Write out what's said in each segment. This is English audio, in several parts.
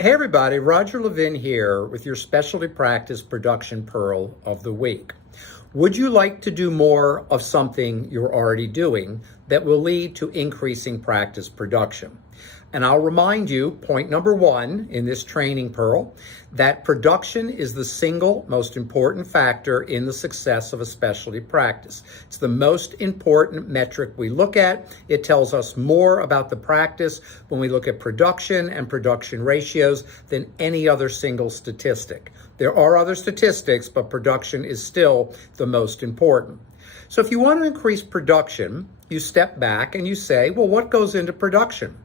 Hey everybody, Roger Levin here with your Specialty Practice Production Pearl of the Week. Would you like to do more of something you're already doing that will lead to increasing practice production? And I'll remind you, point number one in this training pearl, that production is the single most important factor in the success of a specialty practice. It's the most important metric we look at. It tells us more about the practice when we look at production and production ratios than any other single statistic. There are other statistics, but production is still the most important. So if you want to increase production, you step back and you say, well, what goes into production?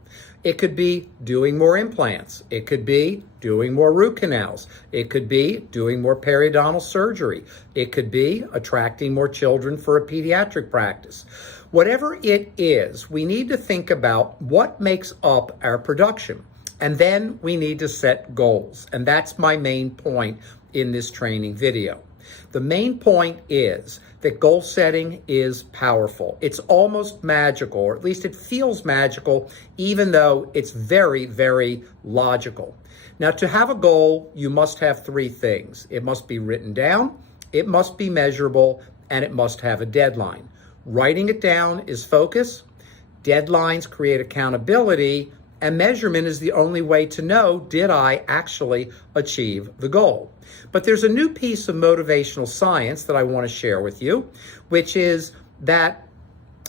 It could be doing more implants. It could be doing more root canals. It could be doing more periodontal surgery. It could be attracting more children for a pediatric practice. Whatever it is, we need to think about what makes up our production. And then we need to set goals. And that's my main point in this training video. The main point is that goal setting is powerful. It's almost magical, or at least it feels magical, even though it's very, very logical. Now, to have a goal, you must have three things. It must be written down, it must be measurable, and it must have a deadline. Writing it down is focus, deadlines create accountability, and measurement is the only way to know, did I actually achieve the goal? But there's a new piece of motivational science that I want to share with you, which is that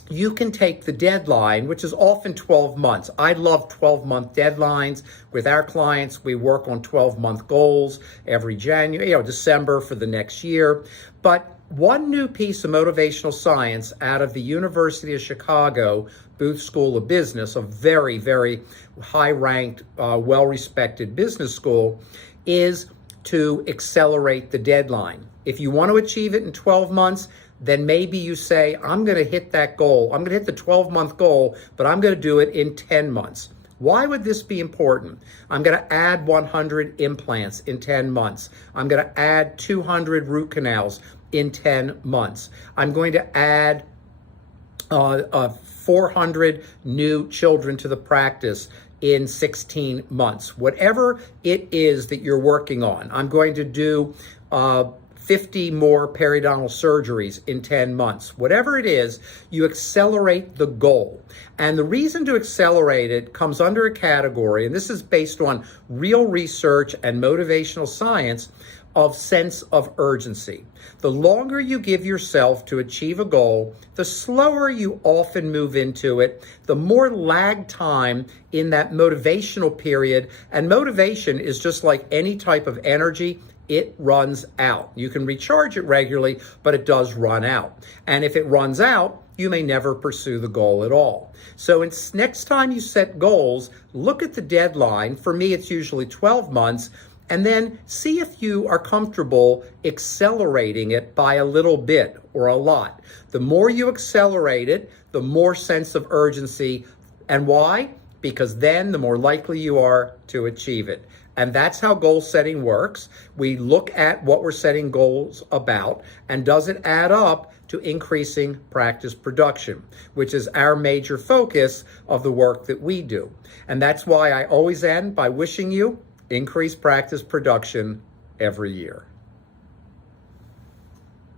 you can take the deadline, which is often 12 months. I love 12-month deadlines. With our clients, we work on 12-month goals every January, December for the next year. But one new piece of motivational science out of the University of Chicago Booth School of Business, a very, very high-ranked, well-respected business school, is to accelerate the deadline. If you want to achieve it in 12 months, then maybe you say, I'm going to hit that goal. I'm going to hit the 12-month goal, but I'm going to do it in 10 months. Why would this be important? I'm going to add 100 implants in 10 months. I'm going to add 200 root canals in 10 months. I'm going to add 400 new children to the practice in 16 months. Whatever it is that you're working on, I'm going to do 50 more periodontal surgeries in 10 months. Whatever it is, you accelerate the goal. And the reason to accelerate it comes under a category, and this is based on real research and motivational science, of sense of urgency. The longer you give yourself to achieve a goal, the slower you often move into it, the more lag time in that motivational period. And motivation is just like any type of energy. It runs out. You can recharge it regularly, but it does run out. And if it runs out, you may never pursue the goal at all. So next time you set goals, look at the deadline. For me, it's usually 12 months. And then see if you are comfortable accelerating it by a little bit or a lot. The more you accelerate it, the more sense of urgency. And why? Because then the more likely you are to achieve it. And that's how goal setting works. We look at what we're setting goals about, and does it add up to increasing practice production, which is our major focus of the work that we do. And that's why I always end by wishing you increased practice production every year.